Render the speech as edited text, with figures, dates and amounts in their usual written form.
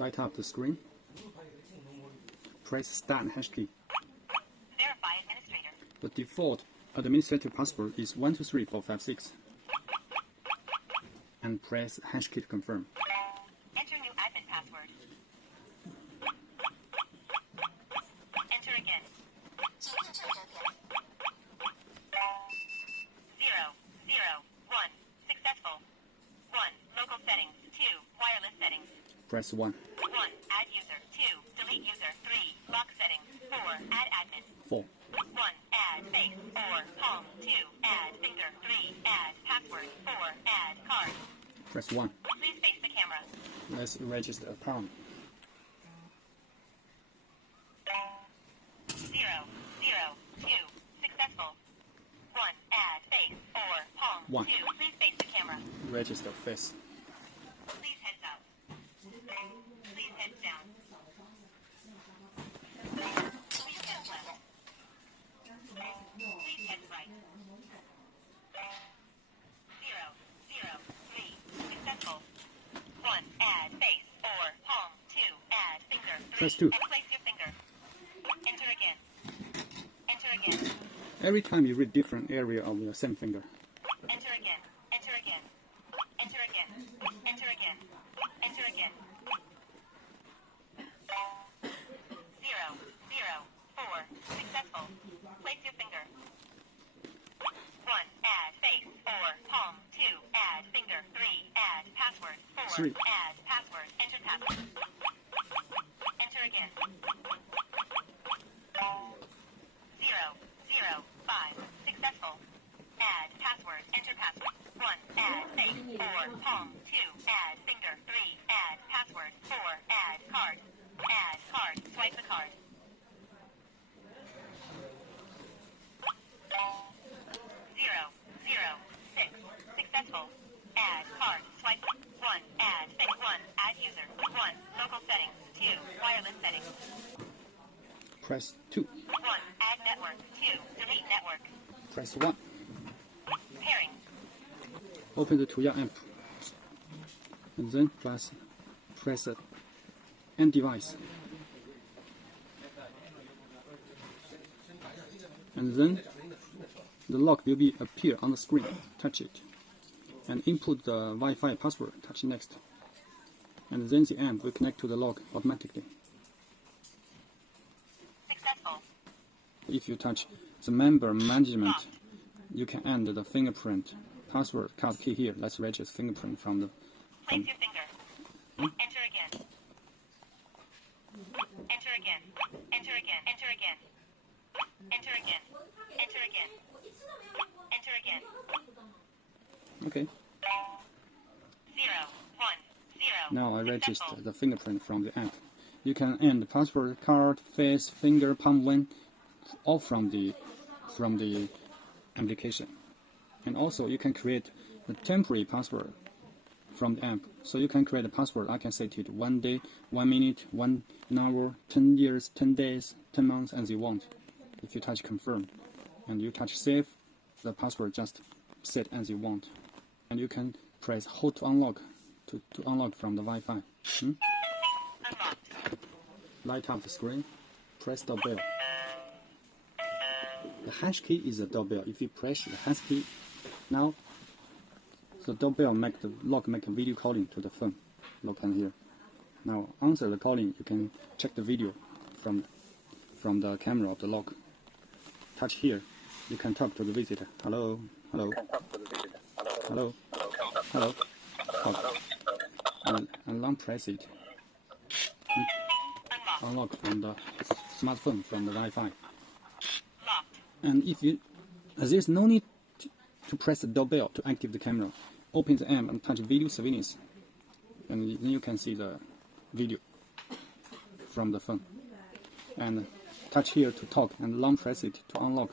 Light up the screen. Press Start hash key. Verify administrator. The default administrative password is 123456. And press hash key to confirm. Enter new admin password. Enter again. 001 successful. 1 local settings. 2 wireless settings. Press 1. 1 add user. 2 delete user. 3 lock settings. 4 add admin. 4. 1 add face or palm. 2 add finger. 3 add password. 4 add card. Press 1. Please face the camera. Let's register a account. 002 successful. 1 add face or palm. 1. 2 please face the camera. Register face. Please heads up. Please heads down. Please heads left. Please heads right. 003 successful. 1 add face or palm. 2 add finger. 3 Press 2. place your finger. Enter again. Enter again. Every time you read different area of the same finger. Enter again. Enter again. Enter again. Enter again. Enter again. 004 successful. Place your finger. 1 add face or palm. 2 add finger. 3 add password. 4 3. add password. Enter password. Enter again. 005 successful. Add password. Enter password. 1 add face or palm. 2 add finger. 3 add password. 4 add card. Add card. Swipe the card. 006 successful. Add card. Swipe. 1 add face. 1 add user. 1 local settings. 2 wireless settings. Press 2. 1 add network. 2 delete network. Press 1. Pairing. Open the Tuya app. And then press End device. And then the lock will be appear on the screen. Touch it. And input the Wi-Fi password. Touch next. And then the app will connect to the lock automatically. Successful. If you touch the member management, you can end the fingerprint password card key here. Let's register fingerprint from the. Place your finger. Enter again. Enter again. Enter again. Enter again. Enter again. Enter again. Enter again. Okay. 010. Now I register Successful. the fingerprint from the app. You can end password, card, face, finger, palm one, all from the application. And also you can create a temporary password from the app. So you can create a password. I can set it 1 day, 1 minute, 1 hour, 10 years, 10 days, 10 months, as you want. If you touch confirm and you touch save, the password just set as you want. And you can press hold to unlock to unlock from the Wi-Fi. Unlocked. Light up the screen, press the bell. The hash key is the doorbell. If you press the hash key, now the doorbell make the lock make a video calling to the phone. Look on here. Now answer the calling. You can check the video from the camera of the lock. Touch here. You can talk to the visitor. Hello, hello, hello, hello. Talk. And long press it. Unlock from the smartphone from the Wi-Fi. Locked. And if you, there's no need to press the doorbell to activate the camera. Open the app and touch video surveillance, and then you can see the video from the phone. And touch here to talk and long press it to unlock.